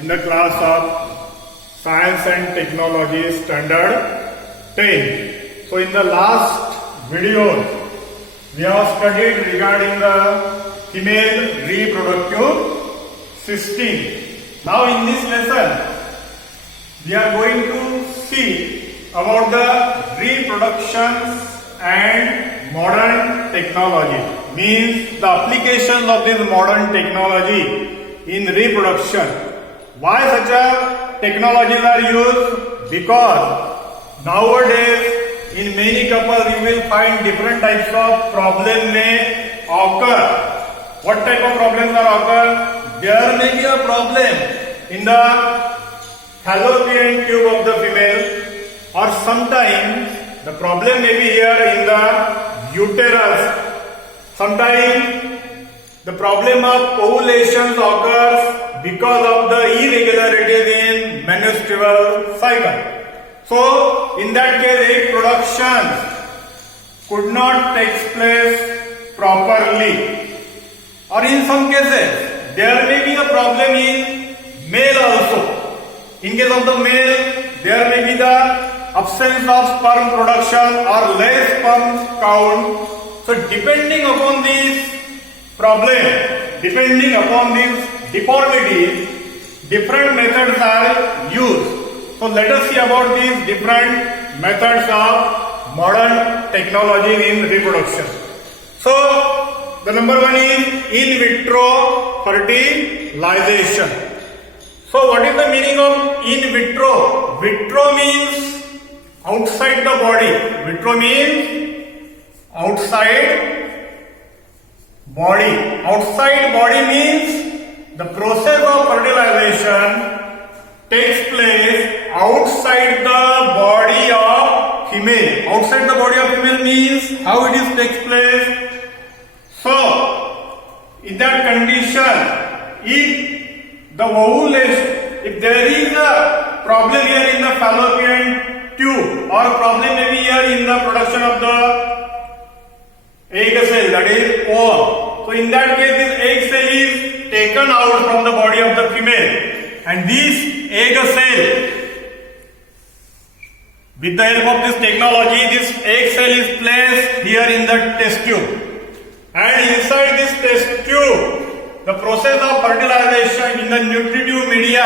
in the class of Science and Technology Standard 10. So in the last video, we have studied regarding the female reproductive system. Now in this lesson, we are going to see about the reproduction and modern technology. Means the applications of this modern technology in reproduction. Why such a technologies are used? Because nowadays in many couples you will find different types of problems may occur. What type of problems are occur? There may be a problem in the fallopian tube of the female, or sometimes the problem may be here in the uterus. Sometimes the problem of ovulation occurs because of the irregularities in menstrual cycle. So in that case, reproduction could not take place properly. Or in some cases, there may be a problem in male also. In case of the male, there may be the absence of sperm production or less sperm count. So depending upon this problem, depending upon these deformities, different methods are used. So let us see about these different methods of modern technology in reproduction. So the number one is in vitro fertilization. So what is the meaning of in vitro? Vitro means outside the body. Vitro means outside body. Outside body means the process of fertilization takes place outside the body of female. Outside the body of female means how it is takes place. So in that condition, if the ovulation, if there is a problem here in the fallopian tube, or problem may be here in the production of the egg cell, that is ovum. So in that case, this egg cell is taken out from the body of the female, and this egg cell, with the help of this technology, this egg cell is placed here in the test tube, and inside this test tube, the process of fertilization in the nutritive media,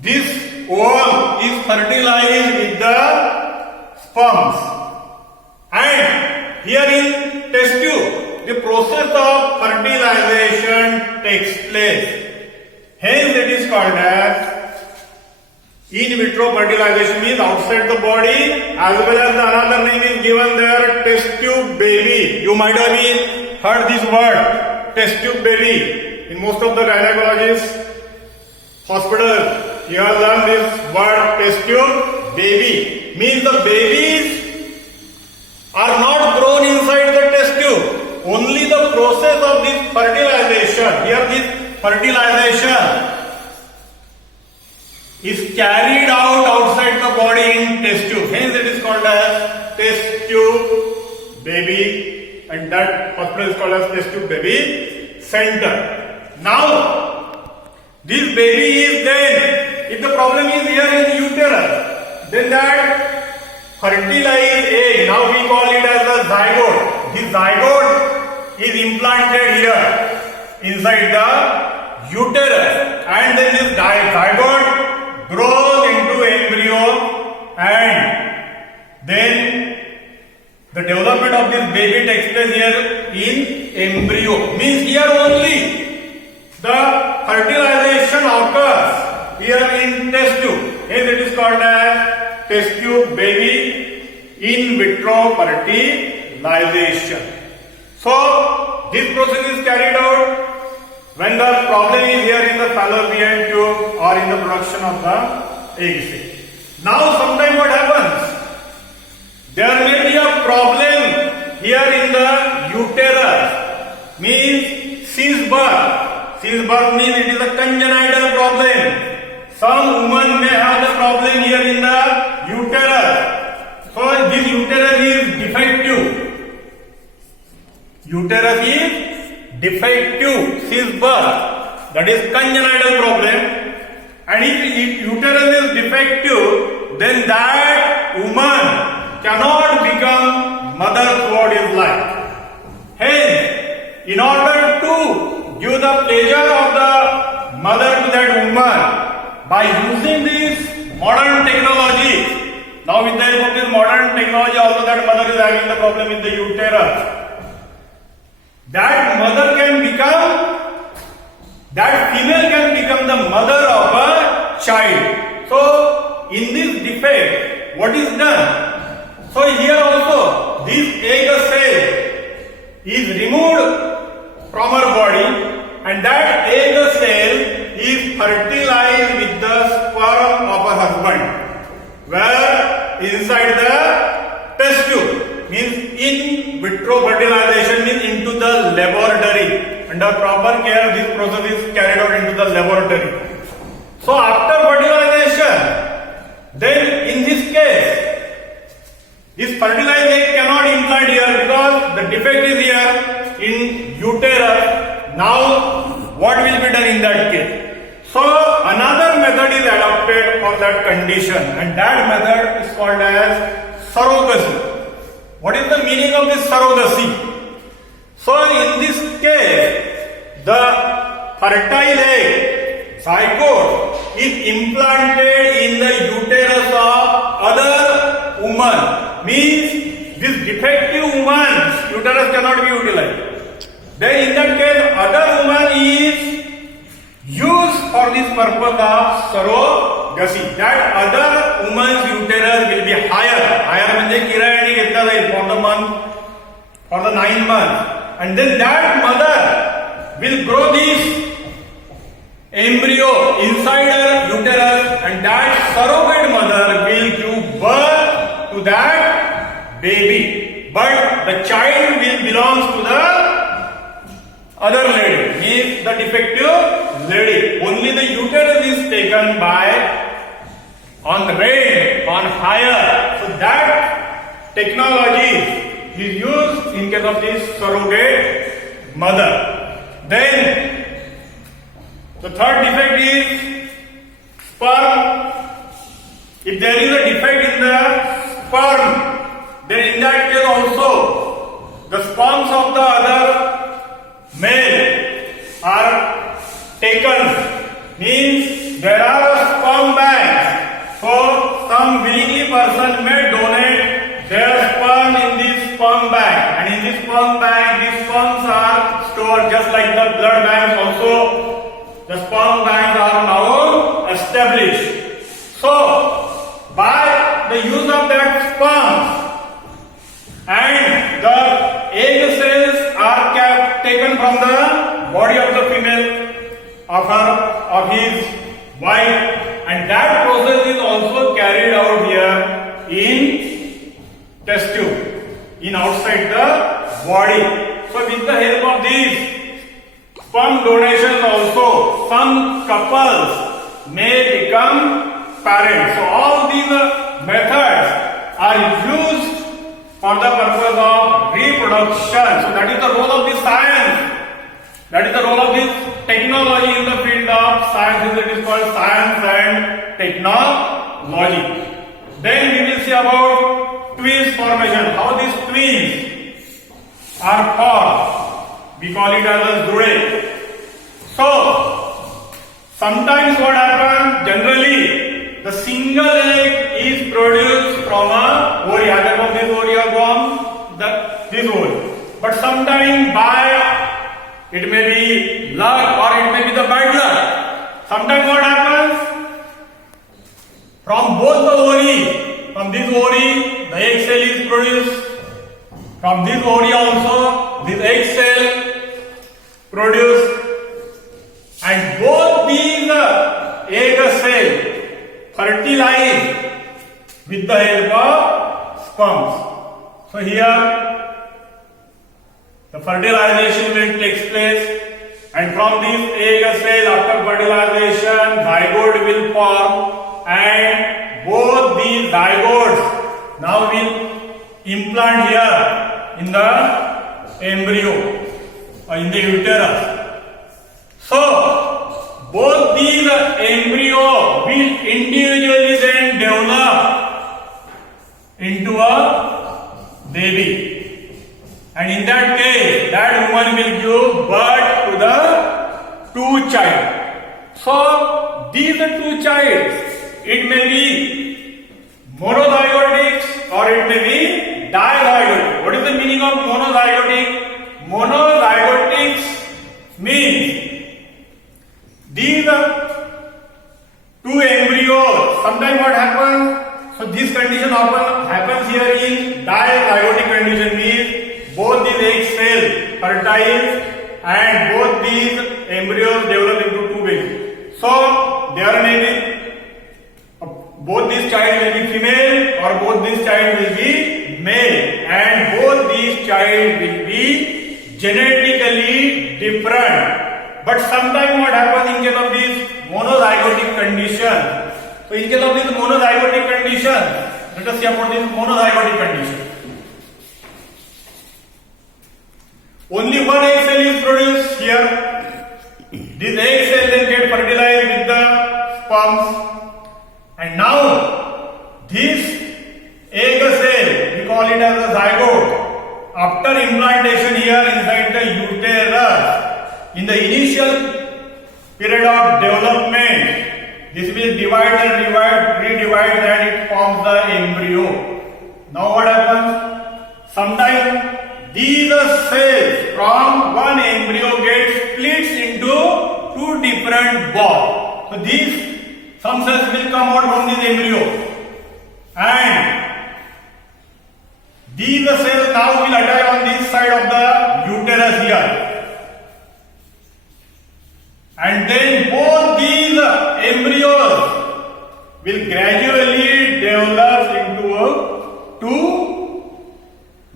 this ovum is fertilized with the sperms, and here in test tube, the process of fertilization takes place. Hence it is called as in vitro fertilization, means outside the body, as well as the another name is given there, test tube baby. You might have been heard this word, test tube baby. In most of the gynecologists hospitals, you have learned this word, test tube baby. Means the babies are not grown inside the test tube. Only the process of this fertilization, here this fertilization is carried out outside the body in test tube. Hence it is called as test tube baby, and that hospital is called as test tube baby center. Now, this baby is then, if the problem is here in uterus, then that fertilized egg, now we call it as the zygote. This zygote is implanted here inside the uterus, and then this zygote grows into embryo, and then the development of this baby takes place here in embryo. Means here only the fertilization occurs here in test tube. Hence it is called as test tube baby in vitro fertilization. So this process is carried out when the problem is here in the fallopian tube or in the production of the egg cell. Now sometimes what happens? There may be a problem here in the uterus, means since birth. Since birth means it is a congenital problem. Some women may have the problem here in the uterus. So this uterus is defective. Uterus is defective since birth. That is congenital problem. then that woman cannot become mother throughout his life. Hence, in order to give the pleasure of the mother to that woman, by using this modern technology, now with the help of this modern technology also that mother is having the problem in the uterus, that mother can become, that female can become the mother of a child. So, in this defect, what is done? So, here also, this egg cell is removed from her body, and that egg cell is fertilized with the sperm of her husband, where inside the test tube, means in vitro fertilization, means into the laboratory. Under proper care, this process is carried out into the laboratory. So after fertilization, then in this case, this fertilized egg cannot implant here because the defect is here in uterus. Now, what will be done in that case? So, another method is adopted for that condition, and that method is called as surrogacy. What is the meaning of this surrogacy? So, in this case, the fertile egg, zygote, is implanted in the uterus of other woman. Means this defective woman's uterus cannot be utilized. Then in that case, other woman is used for this purpose of surrogacy. That other woman's uterus will be higher. Higher means kirayani घेतला जाईल for the month, for the 9 months. And then that mother will grow this embryo inside her uterus, and that surrogate mother will give birth to that baby. But the child will belong to the other lady, means the defective lady. Only the uterus is taken by on rain, on higher. So that technology is used in case of this surrogate mother. Then the third defect is sperm. If there is a defect in the sperm, then in that case also the sperms of the other male are taken. Means there are sperm banks. So some willingly person may donate their sperm in this sperm bank, and in this sperm bank these sperms are stored just like the blood banks also. The sperm banks are now established. So, by the use of that sperm, and the egg cells are taken from the body of the female, of his wife, and that process is also carried out here in test tube, in outside the body. So, with the help of these sperm donations also, some couples may become parents. So all these methods are used for the purpose of reproduction. So that is the role of this science. That is the role of this technology in the field of science. It is called science and technology. Then we will see about twins formation. How these twins are formed. We call it as a jude. So, sometimes what happens, generally, the single egg is produced from a ovary. Either of this ovary or from this ovary. But sometimes by, it may be luck or it may be the bad luck. Sometimes what happens, from both the ovary, from this ovary, the egg cell is produced. From this ovary also, this egg cell produced, and both these egg cells fertilize with the help of sperms. So here the fertilization will take place, and from this egg cell after fertilization zygote will form, and both these zygotes now will implant here in the embryo. In the uterus. So, both these embryo will individually then develop woman will give birth to the two child. So these are two childs. It may be monozygotic or it may be dizygotic. What is the meaning of monozygotic? Monozygotics means these are two embryos. Sometimes what happens? So this condition often happens here in dizygotic condition, means both these egg cells fertile and both these embryos develop into two babies. So there may be both these child will be female or both these child will be male, and both these child will be genetically different. But sometimes what happens in case of this monozygotic condition? So in case of this monozygotic condition, let us see about this monozygotic condition. Only one egg cell is produced here. This egg cell then get fertilized with the sperms, and now this egg cell, we call it as a zygote. After implantation here inside the uterus, in the initial period of development, this will divide and redivide, and it forms the embryo. Now what happens? Sometimes these cells from one embryo get split into two different balls. So some cells will come out from this embryo, and these cells now will attach on this side of the uterus here, and then both these embryos will gradually develop into two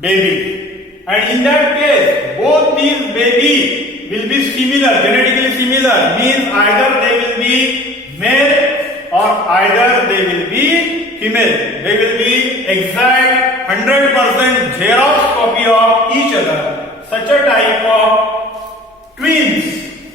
babies. And in that case, both these babies will be similar, genetically similar, means either they will be male or either they will be female. They will be exact 100% Xerox copy of each other. Such a type of twins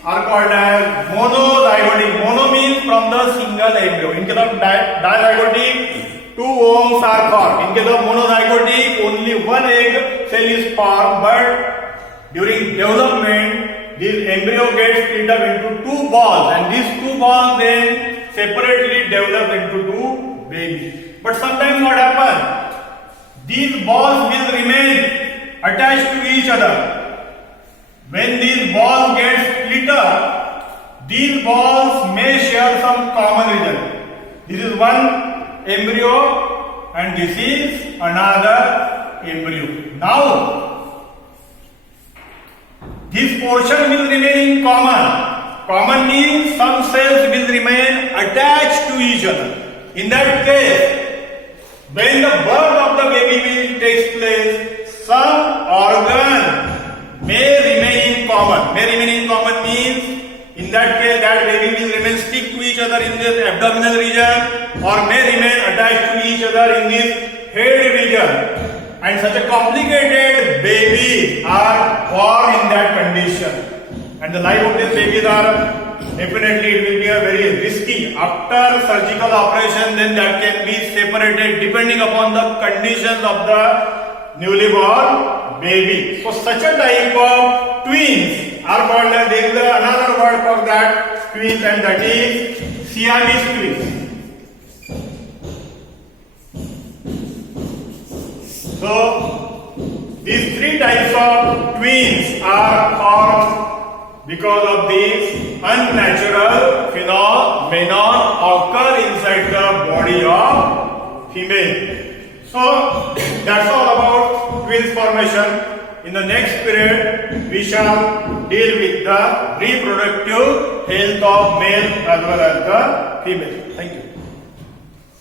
are called as monozygotic. Mono means from the single embryo. In case of dizygotic, two ovules are formed. In case of monozygotic, only one egg cell is formed, but during development, this embryo gets split up into two balls, and these two balls then separately develop into two babies. But sometimes what happens? These balls will remain attached to each other. When these balls get split up, these balls may share some common region. This is one embryo and this is another embryo. Now, this portion will remain in common. Common means some cells will remain attached to each other. In that case, when the birth of the baby will take place, some organ may remain in common. May remain in common means in that case, that baby will remain stick to each other in this abdominal region, or may remain attached to each other in this head region. And such a complicated baby are born in that condition. And the life of these babies are definitely it will be a very risky. After surgical operation, then that can be separated depending upon the conditions of the newly born baby. So such a type of twins are called as, there is another word for that twins, and that is Siamese twins. So these three types of twins are formed because of these unnatural phenomenon occur inside the body of female. So that's all about twins formation. In the next period, we shall deal with the reproductive health of male as well as the female. Thank you.